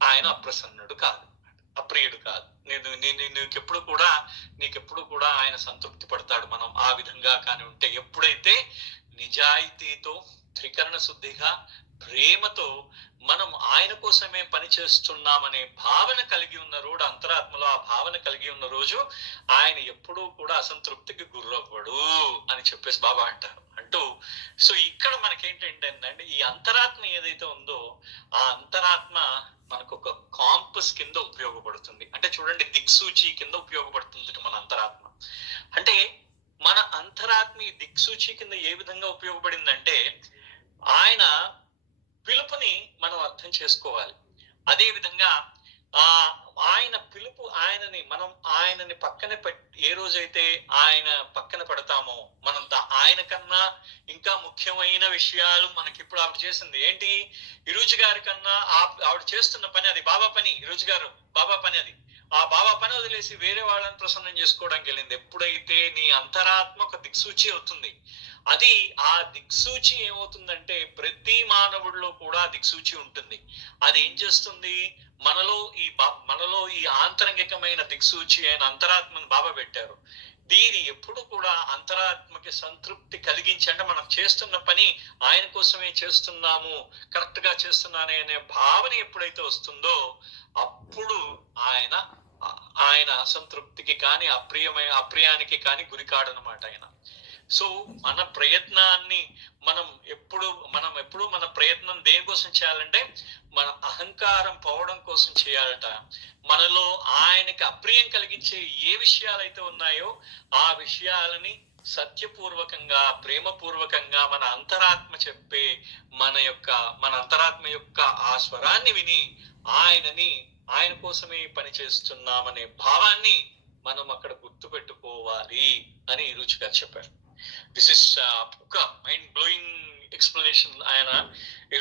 ఆయన అప్రసన్నుడు కాదు, అప్రియుడు కాదు. నీకెప్పుడు కూడా ఆయన సంతృప్తి పడతాడు. మనం ఆ విధంగా కానీ ఉంటే, ఎప్పుడైతే నిజాయితీతో త్రికరణ శుద్ధిగా ప్రేమతో మనం ఆయన కోసమే పని చేస్తున్నామనే భావన కలిగి ఉన్న రోజు, అంతరాత్మలో ఆ భావన కలిగి ఉన్న రోజు ఆయన ఎప్పుడూ కూడా అసంతృప్తికి గురవ్వడు అని చెప్పేసి బాబా అంటూ సో ఇక్కడ మనకేంటంటే ఈ అంతరాత్మ ఏదైతే ఉందో ఆ అంతరాత్మ మనకు ఒక కాంపస్ కింద ఉపయోగపడుతుంది. అంటే చూడండి, దిక్సూచి కింద ఉపయోగపడుతుంది మన అంతరాత్మ. అంటే మన అంతరాత్మ ఈ దిక్సూచి కింద ఏ విధంగా ఉపయోగపడిందంటే ఆయన పిలుపుని మనం అర్థం చేసుకోవాలి. అదే విధంగా ఆయన పిలుపు, ఆయనని పక్కన ఏ రోజైతే ఆయన పక్కన పెడతామో మనం ఆయన కన్నా ఇంకా ముఖ్యమైన విషయాలు మనకి ఇప్పుడు ఆవిడ చేసింది ఏంటి, ఇరుజు గారి కన్నా ఆవిడ చేస్తున్న పని అది బాబా పని. ఇరుజు గారు బాబా పని అది. ఆ బాబా పని వదిలేసి వేరే వాళ్ళని ప్రసన్నం చేసుకోవడానికి వెళ్ళింది. ఎప్పుడైతే నీ అంతరాత్మ ఒక దిక్సూచి అవుతుంది, అది ఆ దిక్సూచి ఏమవుతుందంటే ప్రతి మానవుడిలో కూడా దిక్సూచి ఉంటుంది. అది ఏం చేస్తుంది, మనలో ఈ ఆంతరంగికమైన దిక్సూచి అయిన అంతరాత్మను బాబా పెట్టారు. దీని ఎప్పుడు కూడా అంతరాత్మకి సంతృప్తి కలిగించి, అంటే మనం చేస్తున్న పని ఆయన కోసమే చేస్తున్నాము, కరెక్ట్ గా చేస్తున్నానే అనే భావన ఎప్పుడైతే వస్తుందో అప్పుడు ఆయన అసంతృప్తికి కానీ అప్రియానికి కానీ గురికాడనమాట ఆయన. సో మన ప్రయత్నాన్ని మనం ఎప్పుడు మన ప్రయత్నం దేనికోసం చేయాలంటే మన అహంకారం పోవడం కోసం చేయాలట. మనలో ఆయనకి అప్రియం కలిగించే ఏ విషయాలైతే ఉన్నాయో ఆ విషయాలని సత్యపూర్వకంగా, ప్రేమపూర్వకంగా మన అంతరాత్మ చెప్పే మన అంతరాత్మ యొక్క ఆ స్వరాన్ని విని ఆయన కోసమే పని చేస్తున్నామనే భావాన్ని మనం అక్కడ గుర్తు పెట్టుకోవాలి అని రుచి గారు చెప్పారు. దిస్ ఇస్ ఒక మైండ్ బ్లోయింగ్ ఎక్స్ప్లెనేషన్ ఆయన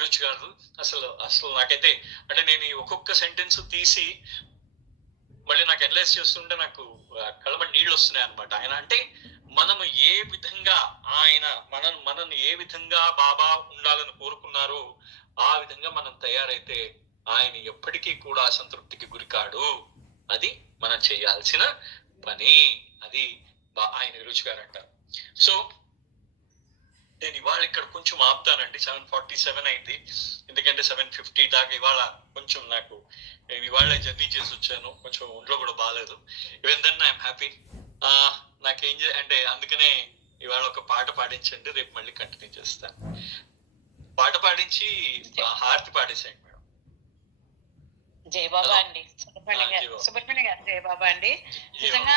రుచి గారు. అసలు నాకైతే అంటే నేను ఈ ఒక్కొక్క సెంటెన్స్ తీసి మళ్ళీ నాకు అనలైజ్ చేస్తుంటే నాకు కళ్ళమని నీళ్ళు వస్తున్నాయి అనమాట. ఆయన అంటే మనము ఏ విధంగా మనల్ని ఏ విధంగా బాబా ఉండాలని కోరుకున్నారో ఆ విధంగా మనం తయారైతే ఆయన ఎప్పటికీ కూడా అసంతృప్తికి గురికాడు. అది మనం చేయాల్సిన పని. అది ఆయన రుచి గారు అంటారు. సో నేను ఇవాళ ఇక్కడ కొంచెం ఆపుతానండి. 7:47 అయింది. ఎందుకంటే 7:50 దాకా ఇవాళ కొంచెం నేను ఇవాళ జర్నీ చేసి వచ్చాను, కొంచెం ఒంట్లో కూడా బాగాలేదు. Even then I'm happy. అంటే అందుకనే ఇవాళ ఒక పాట పాడించండి, రేపు మళ్ళీ కంటిన్యూ చేస్తాను. పాట పాడించి హారతి పాడేసేయండి మేడం. జై బాబా అండి. సుబ్రహ్మణ్య గారు జై బాబా అండి. నిజంగా